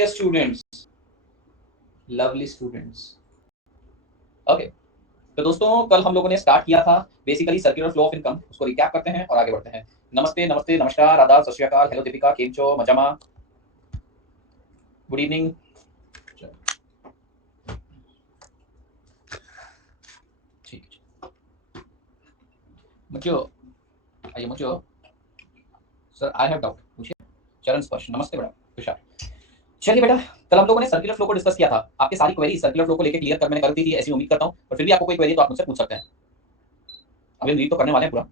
Dear students, lovely students. Okay, तो दोस्तों कल हम लोगों ने स्टार्ट किया था basically circular flow of income. उसको रिकैप करते हैं और आगे बढ़ते हैं। नमस्ते, नमस्ते, नमस्कार, आदाब, सत श्री अकाल, हेलो दीपिका, केम छो, मजामा, गुड इवनिंग। ठीक है, मुझे आइए, मुझे सर आई हैव डाउट, पूछिए। चरण स्पर्श, नमस्ते बेटा, तुषार। चलिए बेटा, कल हम लोगों ने सर्कुलर फ्लो को डिस्कस किया था। आपके सारी क्वेरी सर्कुलर फ्लो को लेकर क्लियर कर मैंने कर दी थी, ऐसी उम्मीद करता हूँ। और फिर भी आपको कोई क्वेरी तो आप मुझसे पूछ सकते हैं। अभी रीड तो करने वाले हैं पूरा।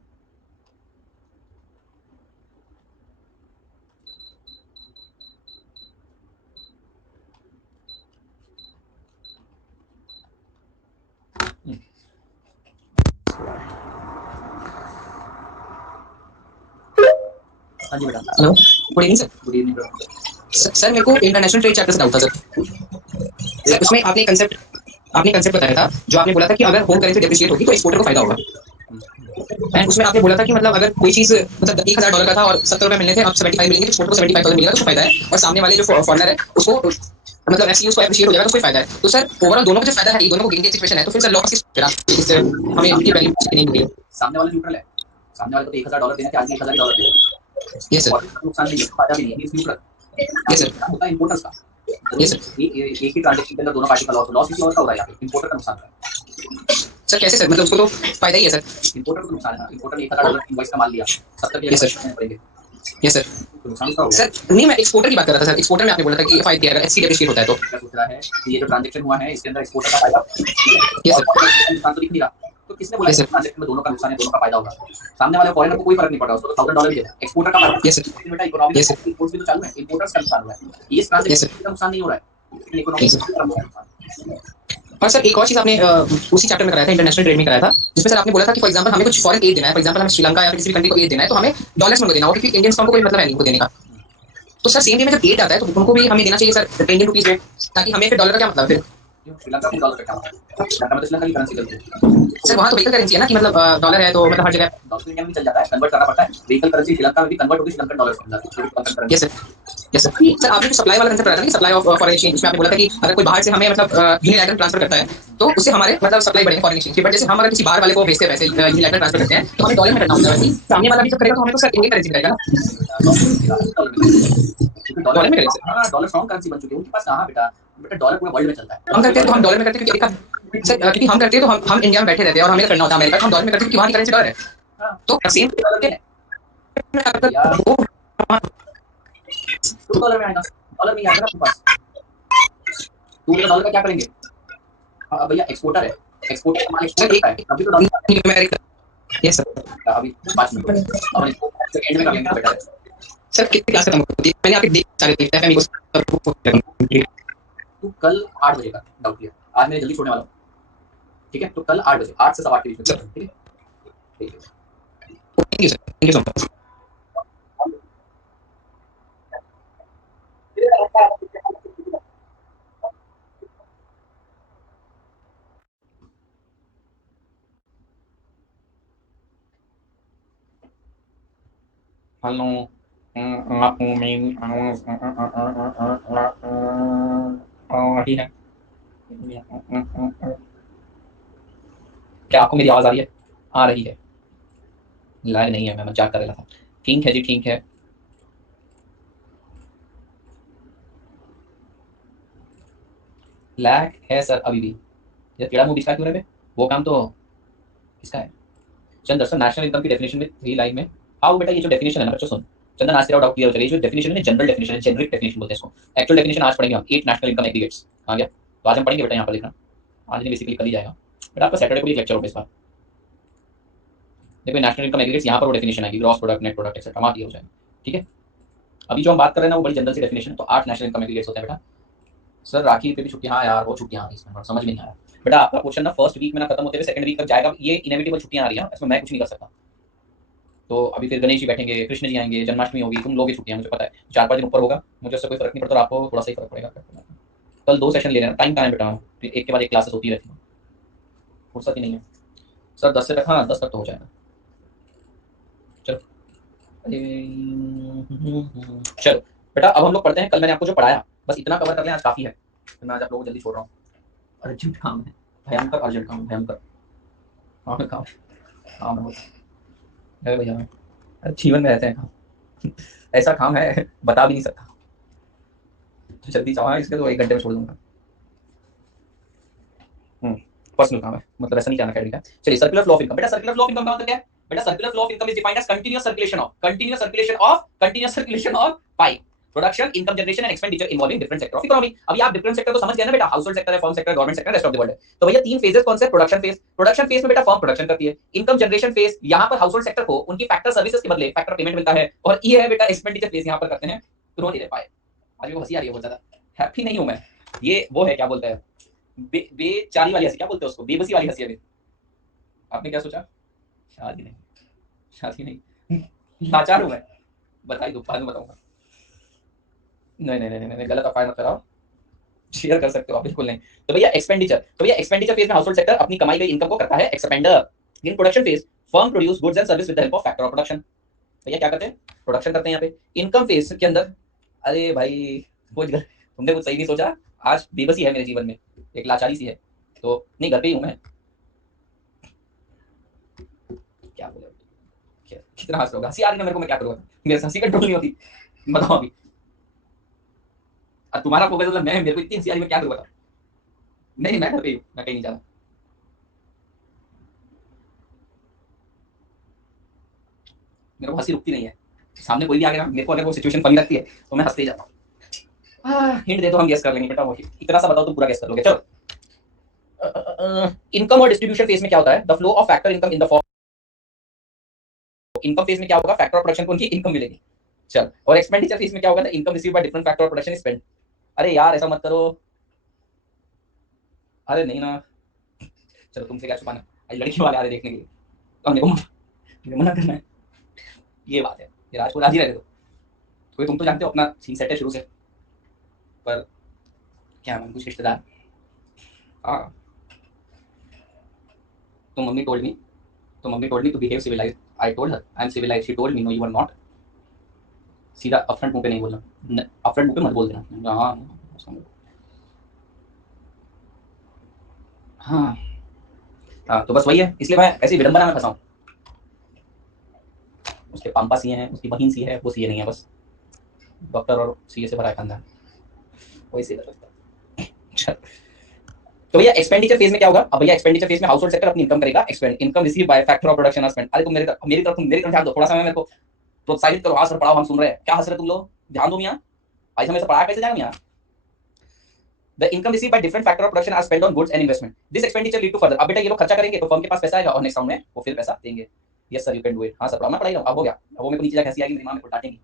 हाँ जी बेटा। Hello, good evening sir. Good evening बेटा। सर मेरे को इंटरनेशनल ट्रेड चैप्टर से डाउट था सर। सर उसमें आपने कंसेप्ट बताया था, जो आपने बोला था कि अगर होम करेंसी डेप्रिशिएट होगी तो एक्सपोर्टर को फायदा होगा। एंड उसमें आपने बोला था कि मतलब अगर कोई चीज मतलब $1,000 का था और ₹70 मिलने थे, अब 75 मिलेंगे तो एक्सपोर्टर को 75,000 मिलेगा, तो उसको फायदा है। और सामने वाले जो फॉरनर है उसको मतलब ऐसे उसको एप्रिशिएट हो जाएगा, तो उसको फायदा है। तो सर ओवरऑल दोनों को जो फायदा है, ये दोनों को गेन की सिचुएशन है, तो फिर सर लॉस किस हमें इनकी वैल्यू नहीं मिली है। सामने वाला न्यूट्रल है। सामने वाले को तो $1,000 देना चाहिए, आज भी $1,000 देना। यस सर, नुकसान नहीं है, फायदा भी नहीं है, न्यूट्रल। यस सर, होता है इंपोर्टर्स का। Yes sir. एक ही ट्रांजेक्शन के अंदर दोनों पार्टी का लॉस किसी और का हो रहा है, यहाँ पे इंपोर्टर का नुकसान हो रहा है। सर कैसे सर, मतलब उसको तो फायदा ही है सर। इंपोर्टर को नुकसान है ना। इंपोर्टर ने $1,000 इनवॉइस का माल लिया, 70 की यस जगह सर, पड़ेंगे, यस सर। तो नुकसान उसका होगा। सर नहीं, मैं एक्सपोर्टर की बात कर रहा था सर। एक्सपोर्टर में आपने बोला था कि फायदा अगर एचसी डेप्रिशिएट होता है तो। क्या सोच रहा है कि ये जो ट्रांजेक्शन हुआ है इसके अंदर एक्सपोर्टर का फायदा, ठीक है, यस और सर, नुकसान तो दिख नहीं रहा। तो किसने बोला यस कि सर, ट्रांजेक्शन में दोनों का नुकसान है, दोनों का फायदा होगा? सामने वाले फॉरेनर को कोई फर्क नहीं पड़ रहा, उसको तो $1,000 दिया है, एक्सपोर्टर का फायदा। यस सर, लेकिन बेटा इकोनॉमी यस में सर, इंपोर्ट्स भी तो चालू है, इंपोर्टर्स का नुकसान हुआ है। इस यस ट्रांजेक्शन सर, का नुकसान नहीं हो रहा है, लेकिन इकोनॉमी यस सर। का नुकसान है। और सर एक और चीज आपने उसी चैप्टर में कराया था, इंटरनेशनल ट्रेड में कराया था, जिसमें सर आपने बोला था कि फॉर एग्जांपल हमें कुछ फॉरेन एड देना है, फॉर एग्जांपल हमें श्रीलंका या फिर किसी भी कंट्री को एड देना है, तो हमें डॉलर्स में उनको देना होगा, क्योंकि इंडियंस को कोई मतलब है नहीं उनको देने का। तो सर सेम वे में जब एड आता है तो उनको भी हमें देना चाहिए सर इंडियन रुपीज में, ताकि हमें फिर डॉलर का क्या मतलब फिर। श्रीलंका में डॉलर का क्या मतलब है? श्रीलंका में तो श्रीलंका की करेंसी चलती है। सर वहाँ तो व्हीकल करेंसी है ना, कि मतलब डॉलर है तो मतलब हर जगह। डॉलर इंडिया में भी चल जाता है, कन्वर्ट करना पड़ता है। व्हीकल करेंसी श्रीलंका में भी कन्वर्ट होगी श्रीलंकन डॉलर्स के अंदर, जो भी local yes currency. Sir, yes sir. Sir आपने जो सप्लाई वाला कंसेप्ट बताया था ना, सप्लाई ऑफ फॉरेन एक्सचेंज, इसमें आपने बोला था कि अगर कोई बाहर से हमें मतलब यूनिलैटरल ट्रांसफर करता है तो उससे हमारे मतलब सप्लाई बढ़ेगी फॉरेन एक्सचेंज की। बट जैसे हम अगर किसी बाहर वाले को भेजते हैं पैसे यूनिलैटरल ट्रांसफर करते हैं, तो हमें डॉलर में करना होता है। वैसे सामने वाला भी जब करेगा तो हमें तो सर इंडियन करेंसी करेगा ना। डॉलर में करेंगे, क्योंकि डॉलर, डॉलर में करेंगे सर। हाँ, डॉलर स्ट्रॉन्ग करेंसी बन चुकी है उनके पास। कहाँ बेटा, बेटा डॉलर पूरे वर्ल्ड में चलता है। हम करते हैं तो हम डॉलर में करते हैं, क्योंकि सर क्योंकि हम करते हैं तो हम इंडिया में बैठे रहते हैं और हमें करना होता है अमेरिका, तो हम डॉलर में करते हैं क्योंकि वहाँ की करेंसी डॉलर है। हाँ, तो सेम डॉलर के यार, तो डॉलर में आएगा, डॉलर नहीं आएगा ना आपके पास। तो बेटा डॉलर का क्या करेंगे? हाँ भैया, एक्सपोर्टर है, एक्सपोर्टर का माल एक्सपोर्ट सर करता है, तभी तो डॉलर। एक अमेरिका। Yes sir. अभी 5 मिनट अपन इसको एंड में कर लेंगे, बेटा। सर कितनी क्लास खत्म होती है? मैंने आपके देख सारे एफएमई को। तू कल 8 बजे का डाउट क्लियर। आज मैं जल्दी छोड़ने वाला हूँ, ठीक है? तो कल 8 बजे, 8 से 8:15 के बीच में सर clear करें, ठीक है? Thank you sir, thank you so much. Hello, वही है। क्या आपको मेरी आवाज आ रही है? आ रही है? लाइव नहीं है, मैं मजाक कर रहा था। ठीक है जी, ठीक है। लैग है सर अभी भी। ये टेढ़ा मुंह दिखा क्यों रहे बे? वो काम तो किसका है? चंदन सर, नेशनल इनकम की डेफिनेशन में 3 लाइन में। हाँ वो बेटा, ये जो डेफिनेशन है ना बच्चों, सुन। चंदन आज तेरा डाउट क्लियर हो जाएगा। ये जो डेफिनेशन है जनरल डेफिनेशन है, जेनरिक डेफिनेशन बोलते हैं इसको। एक्चुअल डेफिनेशन आज पढ़ेंगे हम, 8 नेशनल इनकम एग्रीगेट्स। आ गया? तो आज हम पढ़ेंगे बेटा, यहाँ पर देखना। आज नहीं, बेसिकली कल ही जाएगा बेटा। आपका सैटरडे को भी एक लेक्चर होगा इस बार। देखो नेशनल इनकम एग्रीगेट्स, यहाँ पर वो डेफिनेशन आएगी, gross product, net product etcetera, वहाँ हो जाएगा, ठीक है? अभी जो हम बात कर रहे हैं ना वो बड़ी जनरल सी डेफिनेशन है। तो 8 नेशनल इनकम एग्रीगेट्स होते हैं बेटा। सर राखी पे भी छुट्टियां, हाँ यार बहुत छुट्टियां आ रही हैं इसमें, समझ में नहीं आया बेटा। आपका क्वेश्चन ना फर्स्ट वीक में ना खत्म होते हुए सेकंड वीक तक जाएगा। ये इनएविटेबल छुट्टियां आ रही हैं, इसमें मैं कुछ नहीं कर सकता। तो अभी फिर गणेश जी बैठेंगे, कृष्ण जी आएंगे, जन्माष्टमी होगी, तुम लोगे छुट्टियां, मुझे पता है। 4-5 दिन ऊपर होगा, मुझे उससे कोई फर्क नहीं पड़ता, और आपको थोड़ा सा ही फर्क पड़ेगा। कल 2 सेशन ले रहे हैं, टाइम कहाँ है बेटा? एक के बाद एक क्लासेस होती रहती है, फुर्सत ही नहीं है। सर 10 से तक, हाँ 10 तक तो हो जाएगा। चलो चलो बेटा, अब हम लोग पढ़ते हैं। कल मैंने आपको जो पढ़ाया बस इतना कवर कर लें आज काफी है, तो मैं आज आप लोगों को जल्दी छोड़ रहा हूँ। अर्जेंट काम है, भयंकर अर्जेंट काम, भयंकर काम है, काम काम है भैया, जीवन में रहते हैं काम, ऐसा काम है बता भी नहीं सकता, तो जल्दी चाहो इसके तो 1 घंटे में छोड़ दूंगा। पर्सनल काम है, मतलब ऐसा नहीं कहना अकेडमी का। चलिए सर्कुलर फ्लो ऑफ इनकम, बेटा सर्कुलर फ्लो ऑफ इनकम का मतलब क्या है बेटा? Circular flow of income is defined as continuous circulation of pie production, income generation and expenditure involving different sector of economy. अभी आप डिफरेंट सेक्टर तो समझ गए ना बेटा, हाउस होल्ड सेक्टर है, firm sector, government sector, rest of the world है। तो भैया 3 फेजेस कौन से? प्रोडक्शन फेज, प्रोडक्शन फेज में बेटा फर्म प्रोडक्शन करती है। इनकम जनरेशन फेज, यहाँ पर हाउस होल्ड सेक्टर को उनकी फैक्टर सर्विसेज के बदले फैक्टर पेमेंट मिलता है। और ये है बेटा एक्सपेंडिचर फेज, यहाँ पर करते हैं, रो नहीं रह पाए, आज वो हंसी आ रही है बहुत ज्यादा, हैप्पी नहीं हूं मैं, ये वो है क्या बोलते हैं, बेचारी वाली हंसी, क्या बोलते हैं उसको, बेबसी वाली हंसी है। आपने क्या सोचा? शादी नहीं, शादी नहीं, लाचार हूं मैं, बताइए दो, बाद में बताऊंगा। नहीं नहीं नहीं नहीं, गलत अफवाह मत कराओ, शेयर कर सकते हो आप, बिल्कुल नहीं। तो भैया एक्सपेंडिचर, तो भैया एक्सपेंडिचर फेज में हाउस होल्ड सेक्टर अपनी कमाई गई इनकम को करता है expander. In production phase firm produce goods and service with the help of factor of production. भैया क्या करते हैं? प्रोडक्शन करते हैं यहाँ पे। इनकम फेज के अंदर, अरे भाई तुमने कुछ सही नहीं सोचा, आज बेबसी है मेरे जीवन में, एक लाचारी सी है, तो नहीं घर पे ही हूं मैं, क्या बोले, कितना हंस रहा होगा, हंसी आ रही ना मेरे को, मैं क्या करूँगा, मेरे हंसी कंट्रोल नहीं होती, बताओ अभी। अब तुम्हारा फोकस मतलब मैं, मेरे को इतनी हंसी आ रही, मैं क्या करूँ बताओ। नहीं मैं घर पे ही हूँ, मैं कहीं नहीं जा रहा। मेरे को हंसी रुकती नहीं है, सामने कोई भी आ गया ना, मेरे को अगर वो सिचुएशन फनी लगती है तो मैं हंसते ही जाता हूँ। हिंट दे दो, हम गेस कर लेंगे बेटा, वो इतना सा बताओ तुम पूरा गेस कर लोगे, चलो। इनकम और डिस्ट्रीब्यूशन फेज में क्या होता है? The flow of factor income in the form, income phase में क्या होगा? फैक्टर ऑफ प्रोडक्शन को उनकी इनकम मिलेगी, चल। और एक्सपेंडिचर फेज में क्या होगा? The income receive by different factor of production spend. अरे यार ऐसा मत करो, अरे नहीं ना, चलो तुमसे क्या छुपाना, आज लड़की वाले आ रहे देखने के लिए, तो हमने को मना करना है, ये बात है, ये राज को राजी रहे दो, कोई तुम तो जानते हो अपना सीन सेट है शुरू से, पर क्या man, कुछ रिश्तेदार, हाँ, तो mummy told me to behave civilized, I told her I am civilized, she told me no you are not. सीधा अपफ्रंट मुंह पे नहीं बोलना, अपफ्रंट मुंह पे मत बोल देना, हाँ हाँ हाँ, तो बस वही है, इसलिए मैं ऐसी विडंबना में फंसा हूँ। उसके पापा सीए हैं, उसकी बहन सी है, वो सीए नहीं है, बस डॉक्टर और सीए से भरा खानदान, वही सीधा लगता है। तो भैया एक्सपेंडिचर फेज में क्या होगा? अब भैया एक्सपेंडिचर फेज में हाउस होल्ड सेक्टर अपनी इनकम करेगा, income receive by factor of production और स्पेंड। अरे तुम मेरी तरफ ध्यान दो थोड़ा सा, मेरे को प्रोत्साहित करो, हाँ सर पढ़ाओ, हम सुन रहे हैं, क्या हंस रहे तुम लोग, ध्यान दो मियां, भाई हमें पढ़ाया कैसे जाएगा मियां। The income received by different factor of production are spent on goods and investment. This expenditure lead to further. अब बेटा ये लोग खर्चा करेंगे तो फर्म के पास पैसा आएगा और नेक्स्ट राउंड में वो फिर पैसा देंगे। Yes sir you can do it, हाँ सर मैं पढ़ाई रहा हूँ, अब हो गया, अब वो मेरे को नीचे जाके हंसी आएगी, मेरी माँ मेरे को डांटेगी,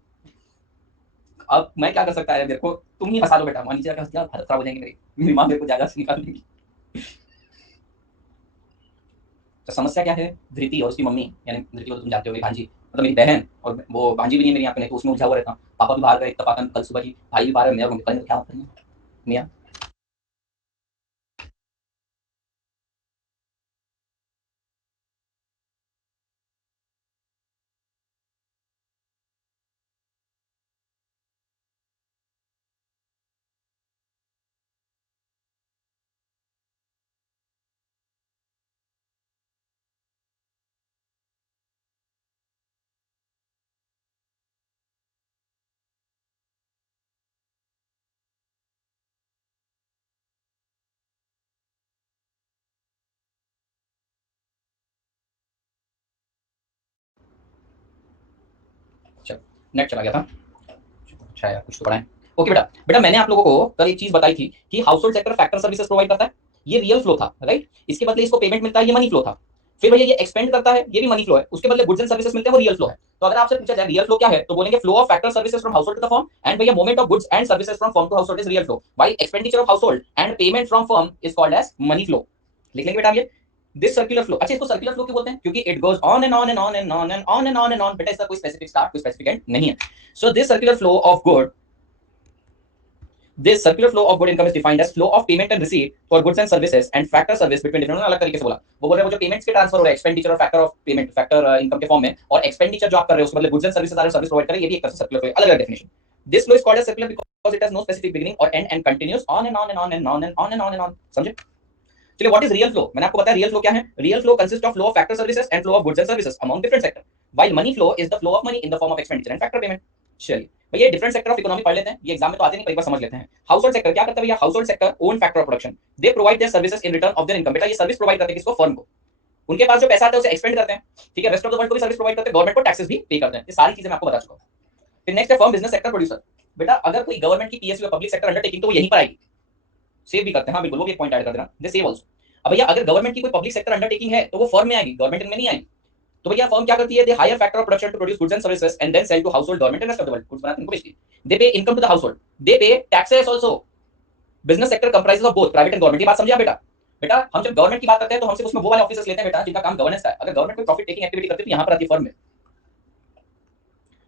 अब मैं क्या कर सकता है, मेरे को तुम ही हंसा दो बेटा, माँ नीचे जाकर हंसी, हालत खराब हो जाएगी मेरी माँ मेरे को जायदाद से निकाल देगी। तो समस्या क्या है? धृति और उसकी मम्मी, यानी धृति को तुम जानते हो, भांजी, मतलब मेरी बहन, और वो भांजी भी नहीं है मेरी यहाँ पे, तो उसमें उलझा हुआ रहता हूँ। पापा भी बाहर गए इत्तेफाकन कल सुबह ही, भाई भी बाहर है, मेरा क्या करेंगे मियाँ। चलो नेट चला गया था, अच्छा यार कुछ तो पढ़ाएं। ओके बेटा, बेटा मैंने आप लोगों को कल एक चीज बताई थी कि house hold sector factor services provide करता है, ये रियल फ्लो था राइट, इसके बदले इसको पेमेंट मिलता है, ये मनी फ्लो था। फिर भैया ये एक्सपेंड करता है, ये भी मनी फ्लो है, उसके बदले गुड्स एंड सर्विसेज मिलते हैं, वो रियल फ्लो है। तो अगर आपसे पूछा जाए रियल फ्लो क्या है, तो बोलेंगे flow of factor services from household to the firm, and भैया movement of goods and services from firm to household is real flow, while expenditure of household and payment from firm is called as money flow. लिख लेंगे बेटा ये this circular flow. अच्छा इसको circular flow क्यों बोलते हैं? क्योंकि it goes on and on and on and on and on and on and on, बेटा इसका कोई स्पेसिफिक स्टार्ट कोई स्पेसिफिक एंड नहीं है। So this circular flow of good, this circular flow of good income is defined as flow of payment and receipt for goods and services and factor service between different, अलग तरीके से बोला, वो बोल रहे हैं वो जो पेमेंट्स के ट्रांसफर हो रहे हैं एक्सपेंडिचर और factor of payment, factor income के फॉर्म में, और एक्सपेंडिचर जो आप कर रहे हो उसके बदले गुड्स एंड सर्विसेज आ रहे हो, सर्विस प्रोवाइड कर रहे हैं, ये भी एक तरह से सर्कुलर फ्लो है, अलग अलग definition. This flow is called as circular because it has no specific beginning or end and continues on and on and on and on and on and on and on. समझे? चलिए, what is real flow? मैंने आपको बताया real flow क्या है? Real flow consists of flow of factor services and flow of goods and services among different sectors. While money flow is the flow of money in the form of expenditure and factor payment. चलिए भैया different sector of economy पढ़ लेते हैं, ये exam में तो आते नहीं, पर एक बार समझ लेते हैं। हाउस होल्ड सेक्टर क्या करता है भैया? House hold sector own factor of production, they provide their services in return of their income. बेटा ये सर्विस प्रोवाइड करते हैं किसको? फर्म को। उनके पास जो पैसा आता है उसे एक्सपेंड करते हैं, ठीक है। रेस्ट ऑफ द वर्ल्ड को भी सर्विस प्रोवाइड करते हैं, गवर्नमेंट को टैक्सेस भी पे करते हैं। ये सारी चीजें मैं आपको बता चुका हूं। फिर नेक्स्ट है फर्म बिजनेस सेक्टर प्रोड्यूसर। बेटा अगर कोई गवर्नमेंट की पीएसयू या पब्लिक सेक्टर अंडरटेकिंग तो वो यहीं पर आएगी, सेव भी करते हैं, हाँ बिल्कुल, वो भी एक पॉइंट ऐड कर देना, दे सेव आल्सो। अब भैया अगर गवर्नमेंट की कोई पब्लिक सेक्टर अंडरटेकिंग है तो वो फर्म में आएगी, गवर्नमेंट में नहीं आएगी। तो भैया फर्म क्या करती है? They hire factor of production to produce goods and services and then sell to household, government and rest of the world. Goods बनाते हैं उनको बेचती है। They pay income to the household, they pay taxes also. Business sector comprises of both private and government. ये बात समझिया बेटा? बेटा हम जब गवर्नमेंट की बात करते हैं तो हम सिर्फ उसमें वो वाले ऑफिसर्स लेते हैं बेटा जिनका काम गवर्नेंस है। अगर गवर्नमेंट कोई प्रॉफिट टेकिंग एक्टिविटी करती है तो यहां पर आती है फर्म में।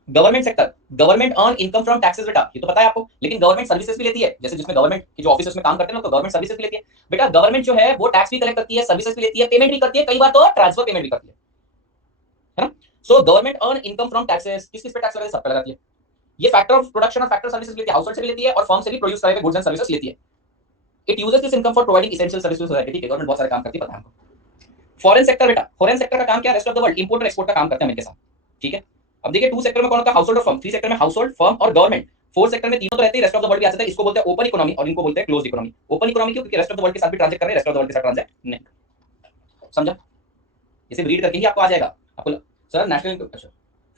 Government sector, government earn income from taxes बेटा, ये तो पता है आपको। लेकिन गवर्नमेंट सर्विसेज भी लेती है, जैसे जिसमें गवर्नमेंट के जो ऑफिसर्स में काम करते हैं तो गवर्नमेंट सर्विसेज भी लेती है। बेटा गवर्नमेंट जो है वो टैक्स भी कलेक्ट करती है, सर्विसेज भी लेती है, पेमेंट भी करती है, कई बार तो ट्रांसफर पेमेंट भी करती है ना। So government earn income from taxes, किस किस पे टैक्स लगाती है? सब पे लगाती है। ये फैक्टर ऑफ प्रोडक्शन और फैक्टर सर्विसेज लेती है, हाउसहोल्ड से भी लेती है और फर्म से भी प्रोड्यूस करे हुए गुड्स एंड सर्विसेज लेती है। It uses this income for providing essential services to society. ठीक है, गवर्नमेंट बहुत सारे काम करती है, पता है हमको। फॉरेन सेक्टर बेटा, फॉरेन सेक्टर का काम क्या है? Rest of the world import और एक्सपोर्ट का काम करते हैं इनके साथ, ठीक है। अब देखिए टू सेक्टर में कौन होता है? हाउसहोल्ड और फर्म। थ्री सेक्टर में हाउसहोल्ड, फर्म और गवर्नमेंट। फोर्थ सेक्टर में तीनों तो रहते हैं, रेस्ट ऑफ द वर्ल्ड भी आ जाता है। इसको बोलते हैं ओपन इकोनॉमी और इनको बोलते हैं क्लोज इकोनॉमी। ओपन इकोनॉमी क्यों? क्योंकि रेस्ट ऑफ द वर्ल्ड के साथ भी ट्रांजैक्ट कर रहे हैं, रेस्ट ऑफ द वर्ल्ड के साथ ट्रांजैक्ट नहीं। समझा? इसे रीड करके ही आपको आ जाएगा। आपको सर नेशनल इनकम, अच्छा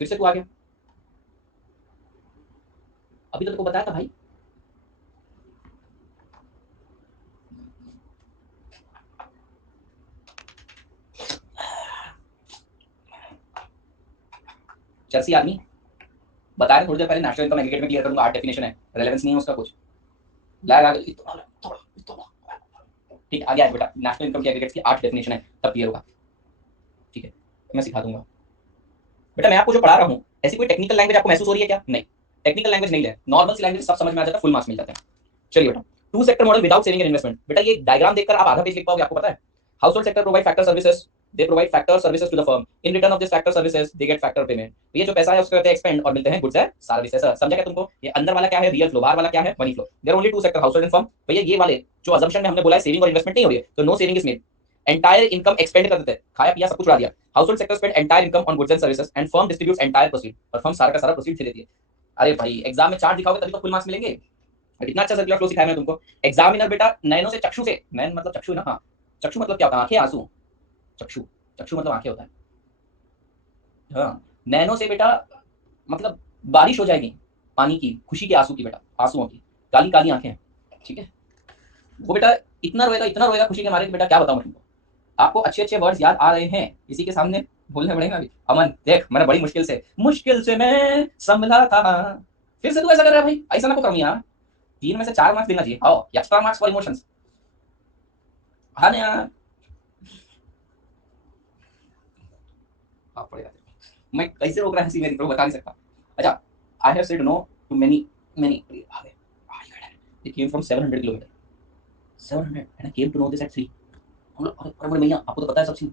फिर से तू आ गया, अभी तो तुमको बताया था भाई। चर्सी आदमी बताया थोड़ी देर पहले, नेशनल इनकम एग्रीगेट में क्लियर करूंगा, आठ डेफिनेशन है, रेलेवेंस नहीं है उसका कुछ। लैग आ गई, ठीक है आगे आए बेटा। नेशनल इनकम के एग्रीगेट्स की 8 डेफिनेशन है, तब क्लियर होगा, ठीक है मैं सिखा दूंगा। बेटा मैं आपको जो पढ़ा रहा हूँ ऐसी कोई टेक्निकल लैंग्वेज आपको महसूस हो रही है क्या? नहीं, टेक्निकल लैंग्वेज नहीं है, नॉर्मल सी लैंग्वेज सब समझ में आ जाता है, फुल मार्क्स मिल जाते हैं। चलिए बेटा, two sector model without saving and investment. बेटा ये डायग्राम देखकर आप आधा पेज लिख पाओगे, आपको पता है। Household sector provide factor services, they provide factor services to the firm, in return of this factor services they get factor payment. ये जो पैसा है उसको करते हैं एक्सपेंड और मिलते हैं गुड्स एंड सर्विसेज। समझा क्या तुमको? ये अंदर वाला क्या है? रियल फ्लो, बाहर वाला क्या है? Money flow. There only two sector, household and firm. भैया ये वाले जो अजम्पशन में हमने बोला है सेविंग और इन्वेस्टमेंट नहीं हो रही है, तो no saving is made, entire income expend कर देते हैं, खाया पिया सब कुछ उड़ा दिया। Household sector spend entire income on goods and services and firm distributes entire proceed, और फर्म सारा का सारा प्रोसीड देती है। अरे भाई एग्जाम में चार्ट दिखाओगे तभी तो फुल मार्क्स मिलेंगे। इतना अच्छा सर्कुलर फ्लो सिखाया मैंने तुमको। एग्जामिनर बेटा नैनो से चक्षु से, नैन मतलब चक्षु ना, हाँ चक्षु मतलब क्या होता है? आंखें, आंसू। चक्षु, चक्षु मतलब आंखें होता है, हाँ। नैनो से बेटा मतलब बारिश हो जाएगी पानी की, खुशी के आंसू की बेटा, आंसुओं की, काली काली आंखें, ठीक है। वो बेटा इतना रोएगा खुशी के मारे कि बेटा क्या बताऊं तुमको। आपको अच्छे अच्छे वर्ड्स याद आ रहे हैं, इसी के सामने बोलने पड़ेगा अभी। अमन देख मैंने बड़ी मुश्किल से मैं संभला था। फिर से तू ऐसा कर रहा है भाई, ऐसा ना को कमी यार। 3 में से 4 मार्क्स देना चाहिए। आओ एक्स्ट्रा मार्क्स फॉर इमोशंस। हाँ ना यार, पड़ेगा। मैं कैसे रोक रहा है हंसी मेरी, बता नहीं सकता। अच्छा, I have said no to many they came from 700 kilometre, 700 and I came to know this at 3। हम लोग अरे बड़े भैया आपको तो पता है सब चीज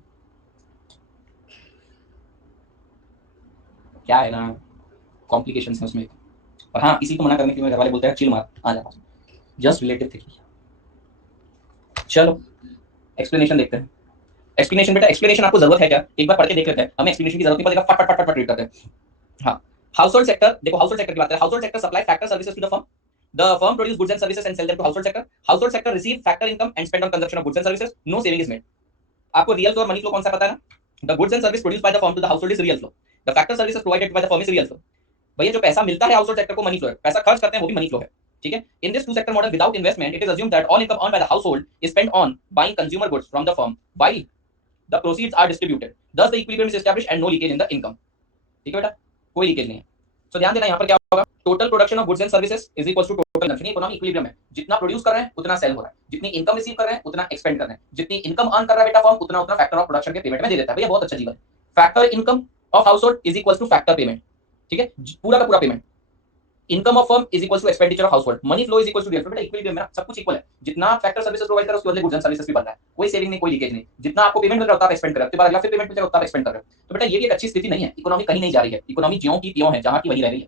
क्या है ना, कॉम्प्लिकेशंस है उसमें। और हाँ इसी को मना करने के लिए घर वाले बोलते हैं चिल मार आ जा, जस्ट रिलेटिव थिंकिंग। चलो एक्सप्लेनेशन देखते हैं। एक्सप्लेनेशन बेटा, एक्सप्लेनेशन आपको जरूरत है क्या? एक बार पढ़ के देख लेते हैं, हमें एक्सप्लेनेशन की जरूरत नहीं पड़ेगा, फट फट रीड करते हैं। हाँ, हाउस होल्ड सेक्टर देखो, हाउस होल्ड सेक्टर की बात करें, household sector supply factor services to the firm, the firm produce goods and services and sell them to household sector, household sector receive factor income and spend on consumption of goods and services, no saving is made. आपको real flow और money flow कौन सा पता है ना? The goods and service produced by the firm to the household is real flow, the factor services provided by the firm is real flow. भैया जो पैसा मिलता है हाउस होल्ड सेक्टर को मनी फ्लो है, पैसा खर्च करते हैं वो भी मनी फ्लो है, ठीक है। In this two sector model without investment it is assumed that all income earned by the household is spent on buying consumer goods from the firm while the proceeds are distributed, thus the equilibrium is established and no leakage in the income। ठीक है बेटा, कोई leakage नहीं है। तो ध्यान देना यहाँ पर क्या होगा, total production of goods and services is equal to total consumption. Economy equilibrium है, जितना प्रोड्यूस कर रहे हैं उतना सेल हो रहा है, जितनी इनकम रिसीव कर रहे हैं उतना एक्सपेंड कर रहे हैं, जितनी इनकम अर्न कर रहा है बेटा फर्म उतना उतना फैक्टर ऑफ प्रोडक्शन के पेमेंट में दे देता है। भैया बहुत अच्छा जीवन, factor income of household is equal to factor payment, ठीक है, पूरा का पूरा payment. Income of firm is equal to expenditure of household, money flow is equal to real flow. बेटा इक्विलिब्रियम में सब कुछ इक्वल है, जितना फैक्टर सर्विसेज प्रोवाइड कर रहा है उसके बदले गुड्स एंड सर्विसेज भी बढ़ रहा है, कोई सेविंग नहीं कोई लीकेज नहीं। जितना आपको पेमेंट मिल रहा है उतना आप एक्सपेंड कर रहे हो, उसके बाद अगला फिर पेमेंट मिल जाएगा उतना आप एक्सपेंड कर रहे हो। तो बेटा ये भी एक अच्छी स्थिति नहीं है, इकोनॉमी कहीं नहीं जा रही है, इकोनॉमी ज्यों की त्यों है, जहां की वहीं रह रही है।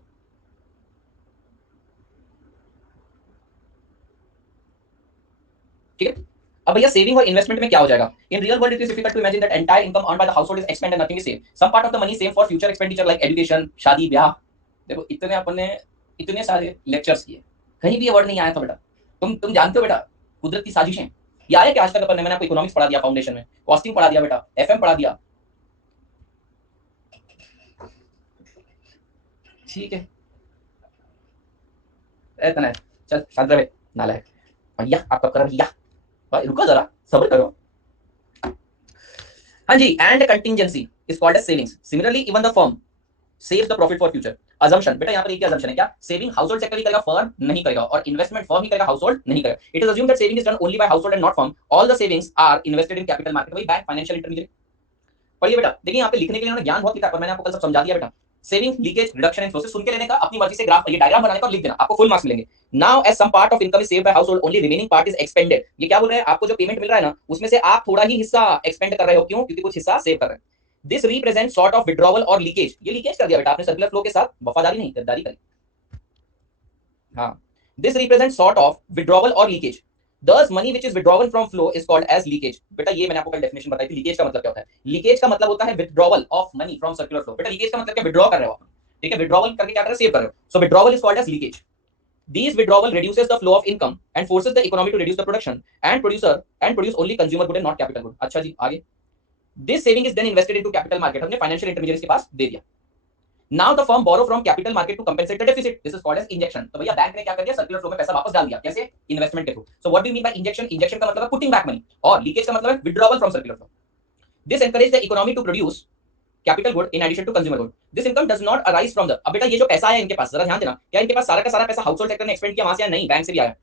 ठीक है। अब भैया सेविंग और इन्वेस्टमेंट में क्या हो जाएगा? In real world it is difficult to imagine that entire income earned by the household is expend and nothing is save. Some part of the money save for future expenditure like education, शादी ब्याह। देखो इतने अपन ने इतने सारे lectures किए, कहीं भी ये वर्ड नहीं आया था बेटा। तुम जानते हो बेटा कुदरत की साजिशें ये आया कि आज तक अपन ने, मैंने आपको इकोनॉमिक्स पढ़ा दिया, फाउंडेशन में कॉस्टिंग पढ़ा दिया बेटा, एफएम पढ़ा दिया, ठीक है। इतना है, चल शांत रहे नाला है भैया, आपका कर भैया, रुको जरा सब्र करो। हाँ जी, and contingency is called as savings. Similarly even the firm saves the profit for future. Assumption बेटा यहाँ पर एक अजम्पशन है, क्या सेविंग हाउसहोल्ड सेक्टर ही करेगा, फर्म नहीं करेगा, और इन्वेस्टमेंट फर्म ही करेगा, हाउसहोल्ड नहीं करेगा। It is assumed that saving is done only by household and not firm. All the savings are invested in capital market. वही बैंक, फाइनेंशियल इंटरमीडिएट। पढ़िए बेटा, देखिए यहाँ पे लिखने के लिए उन्होंने ज्ञान बहुत लिखा है, पर मैंने आपको कल सब समझा दिया बेटा। Saving, leakage, reduction and process सुन के लेने का, अपनी मर्जी से ग्राफ, ये डायग्राम बनाने का और लिख देना, आपको फुल मार्क्स मिलेंगे। Now as some part of income is saved by household, only remaining part is expended. ये क्या बोल रहे हैं? आपको जो पेमेंट मिल रहा है ना, उसमें से आप थोड़ा ही हिस्सा एक्सपेंड कर रहे हो। क्यों? क्योंकि कुछ हिस्सा सेव कर रहे हैं। This represent sort of withdrawal और लीकेज। ये लीकेज कर दिया बेटा आपने सर्कुलर फ्लो के साथ, वफादारी नहीं, गद्दारी करी। हाँ, this represent sort of withdrawal और leakage. Thus money which is withdrawn from flow is called as leakage। बेटा ये मैंने आपको कल डेफिनेशन बताई थी, लीकेज का मतलब क्या होता है। लीकेज का मतलब होता है withdrawal of money from circular flow। बेटा लीकेज का मतलब क्या? विड्रॉ कर रहे हो आप, ठीक है, विड्रॉवल करके क्या कर रहे हो? सेव कर रहे हो। So withdrawal is called as leakage. These withdrawal reduces the flow of income and forces the economy to reduce the production and produce only consumer good and not capital good। अच्छा जी, आगे। This saving is then invested into capital market। हमने financial intermediates के पास दे दिया। Now the firm borrow from capital market to compensate the deficit। This is called as injection। तो भैया bank ने क्या कर दिया? सर्कुलर फ्लो में पैसा वापस डाल दिया। कैसे? इन्वेस्टमेंट के through. So what do you mean by injection? Injection का मतलब है putting back money, और लीकेज का मतलब है withdrawal from circular flow। This encourage the economy to produce capital good in addition to consumer good। This income does not arise from the। अब बेटा ये जो पैसा आया इनके पास, जरा ध्यान देना, क्या इनके पास सारा का सारा पैसा हाउसहोल्ड सेक्टर ने एक्सपेंड किया वहां से? नहीं, बैंक से भी आया।